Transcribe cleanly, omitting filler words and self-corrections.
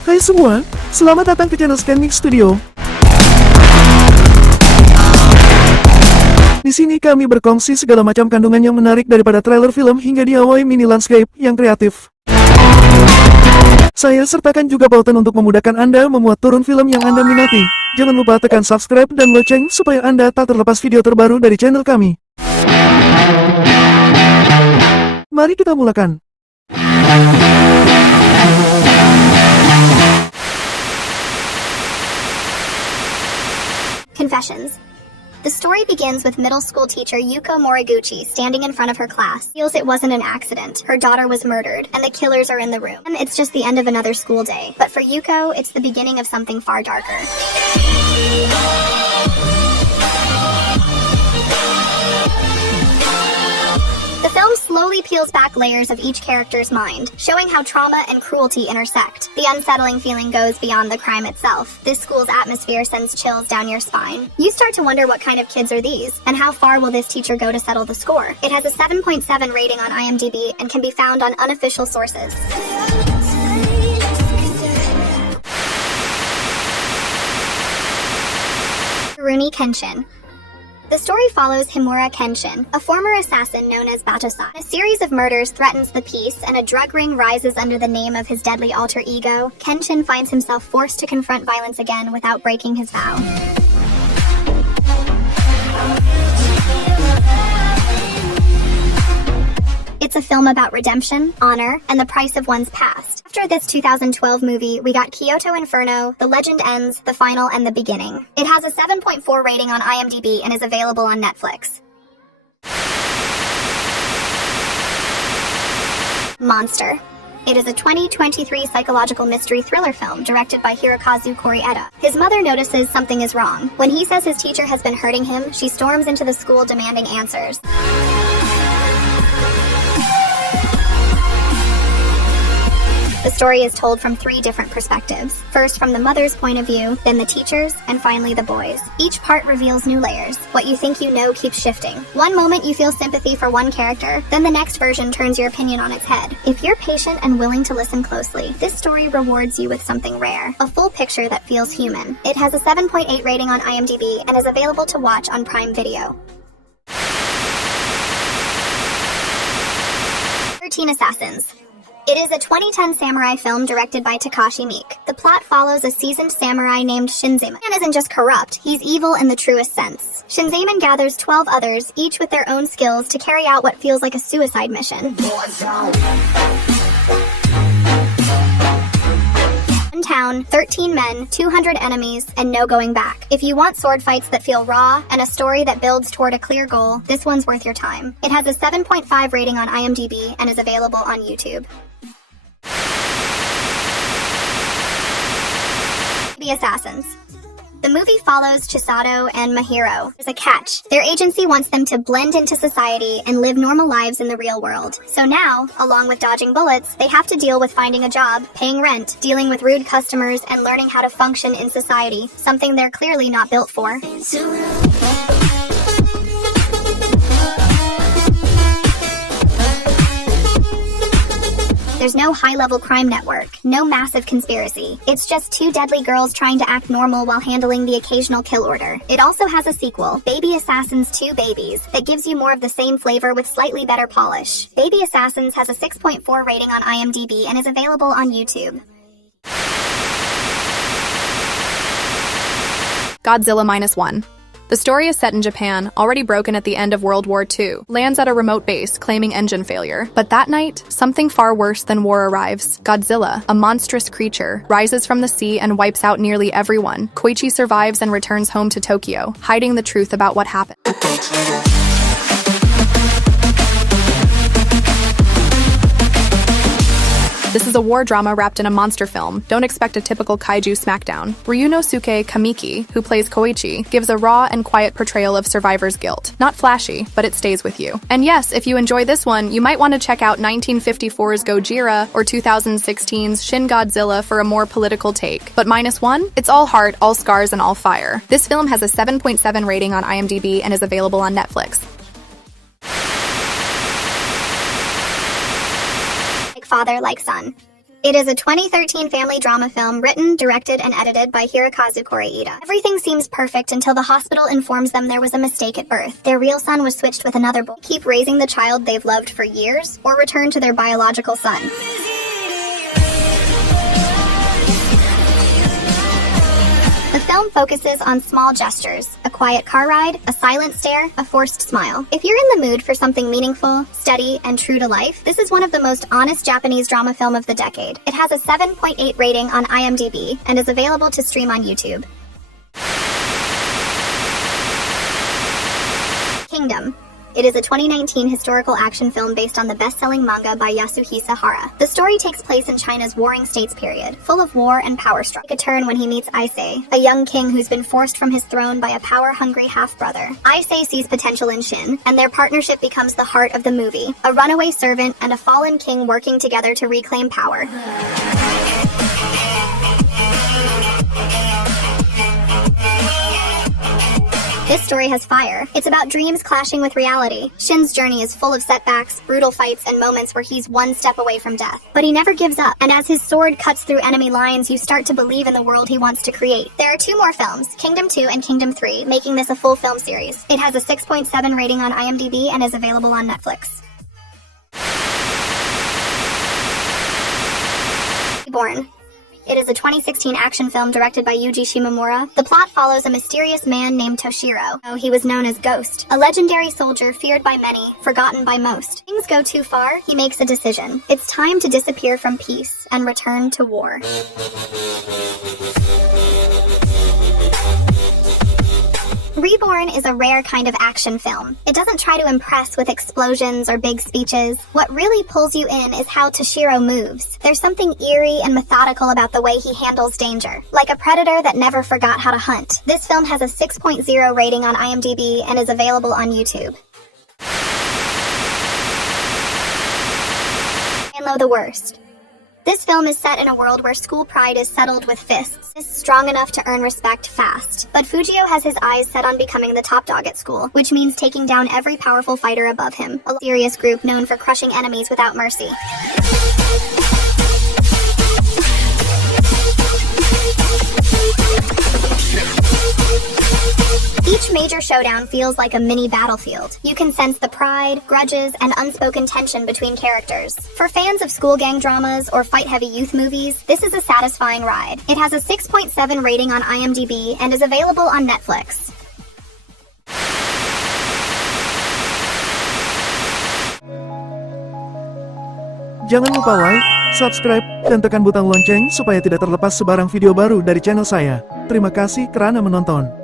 Hai semua, selamat datang ke channel SceneMix Studio. Di sini kami berkongsi segala macam kandungan yang menarik daripada trailer film hingga DIY mini landscape yang kreatif. Saya sertakan juga pautan untuk memudahkan Anda memuat turun film yang Anda minati. Jangan lupa tekan subscribe dan lonceng supaya Anda tak terlepas video terbaru dari channel kami. Mari kita mulakan. Confessions. The story begins with middle school teacher Yuko Moriguchi standing in front of her class. Feels it wasn't an accident. Her daughter was murdered, and the killers are in the room. And it's just the end of another school day. But for Yuko, it's the beginning of something far darker. The film slowly peels back layers of each character's mind, showing how trauma and cruelty intersect. The unsettling feeling goes beyond the crime itself. This school's atmosphere sends chills down your spine. You start to wonder what kind of kids are these, and how far will this teacher go to settle the score? It has a 7.7 rating on IMDb and can be found on unofficial sources. Rurouni Kenshin. The story follows Himura Kenshin, a former assassin known as Batosai. A series of murders threatens the peace, and a drug ring rises under the name of his deadly alter ego. Kenshin finds himself forced to confront violence again without breaking his vow. It's a film about redemption, honor, and the price of one's past. After this 2012 movie, we got Kyoto Inferno, The Legend Ends, The Final, and The Beginning. It has a 7.4 rating on IMDb and is available on Netflix. Monster. It is a 2023 psychological mystery thriller film directed by Hirokazu Koreeda. His mother notices something is wrong. When he says his teacher has been hurting him, she storms into the school demanding answers. The story is told from 3 different perspectives. First from the mother's point of view, then the teacher's, and finally the boys. Each part reveals new layers. What you think you know keeps shifting. One moment you feel sympathy for one character, then the next version turns your opinion on its head. If you're patient and willing to listen closely, this story rewards you with something rare. A full picture that feels human. It has a 7.8 rating on IMDb and is available to watch on Prime Video. 13 Assassins. It is a 2010 samurai film directed by Takashi Miike. The plot follows a seasoned samurai named Shinzaemon. Man isn't just corrupt, he's evil in the truest sense. Shinzaemon gathers 12 others, each with their own skills, to carry out what feels like a suicide mission. One town, 13 men, 200 enemies, and no going back. If you want sword fights that feel raw and a story that builds toward a clear goal, this one's worth your time. It has a 7.5 rating on IMDb and is available on YouTube. The Assassins. The movie follows Chisato and Mahiro. There's a catch. Their agency wants them to blend into society and live normal lives in the real world. So now, along with dodging bullets, they have to deal with finding a job, paying rent, dealing with rude customers, and learning how to function in society, something they're clearly not built for. There's no high-level crime network, no massive conspiracy. It's just 2 deadly girls trying to act normal while handling the occasional kill order. It also has a sequel, Baby Assassins 2 Babies, that gives you more of the same flavor with slightly better polish. Baby Assassins has a 6.4 rating on IMDb and is available on YouTube. Godzilla -1. The story is set in Japan, already broken at the end of World War II, lands at a remote base claiming engine failure. But that night, something far worse than war arrives. Godzilla, a monstrous creature, rises from the sea and wipes out nearly everyone. Koichi survives and returns home to Tokyo, hiding the truth about what happened. This is a war drama wrapped in a monster film. Don't expect a typical kaiju smackdown. Ryunosuke Kamiki, who plays Koichi, gives a raw and quiet portrayal of survivor's guilt. Not flashy, but it stays with you. And yes, if you enjoy this one, you might want to check out 1954's Gojira or 2016's Shin Godzilla for a more political take. But -1? It's all heart, all scars, and all fire. This film has a 7.7 rating on IMDb and is available on Netflix. Father like son. It is a 2013 family drama film written, directed, and edited by Hirokazu Koreeda. Everything seems perfect until the hospital informs them there was a mistake at birth. Their real son was switched with another boy. Keep raising the child they've loved for years, or return to their biological son. The film focuses on small gestures, a quiet car ride, a silent stare, a forced smile. If you're in the mood for something meaningful, steady, and true to life, this is one of the most honest Japanese drama film of the decade. It has a 7.8 rating on IMDb and is available to stream on YouTube. Kingdom. It is a 2019 historical action film based on the best-selling manga by Yasuhisa Hara. The story takes place in China's Warring States period, full of war and power strife. Take a turn when he meets Issei, a young king who's been forced from his throne by a power-hungry half-brother. Issei sees potential in Shin, and their partnership becomes the heart of the movie. A runaway servant and a fallen king working together to reclaim power. This story has fire. It's about dreams clashing with reality. Shin's journey is full of setbacks, brutal fights, and moments where he's one step away from death. But he never gives up, and as his sword cuts through enemy lines, you start to believe in the world he wants to create. There are 2 more films, Kingdom 2 and Kingdom 3, making this a full film series. It has a 6.7 rating on IMDb and is available on Netflix. Reborn. It is a 2016 action film directed by Yuji Shimomura. The plot follows a mysterious man named Toshiro. He was known as Ghost, a legendary soldier feared by many, forgotten by most. Things go too far, he makes a decision. It's time to disappear from peace and return to war. Reborn is a rare kind of action film. It doesn't try to impress with explosions or big speeches. What really pulls you in is how Toshiro moves. There's something eerie and methodical about the way he handles danger, like a predator that never forgot how to hunt. This film has a 6.0 rating on IMDb and is available on YouTube. Know the worst. This film is set in a world where school pride is settled with fists. Is strong enough to earn respect fast. But Fujio has his eyes set on becoming the top dog at school, which means taking down every powerful fighter above him. A serious group known for crushing enemies without mercy. Each major showdown feels like a mini battlefield. You can sense the pride, grudges, and unspoken tension between characters. For fans of school gang dramas or fight-heavy youth movies, this is a satisfying ride. It has a 6.7 rating on IMDb and is available on Netflix. Jangan lupa like, subscribe, dan tekan butang lonceng supaya tidak terlepas sebarang video baru dari channel saya. Terima kasih kerana menonton.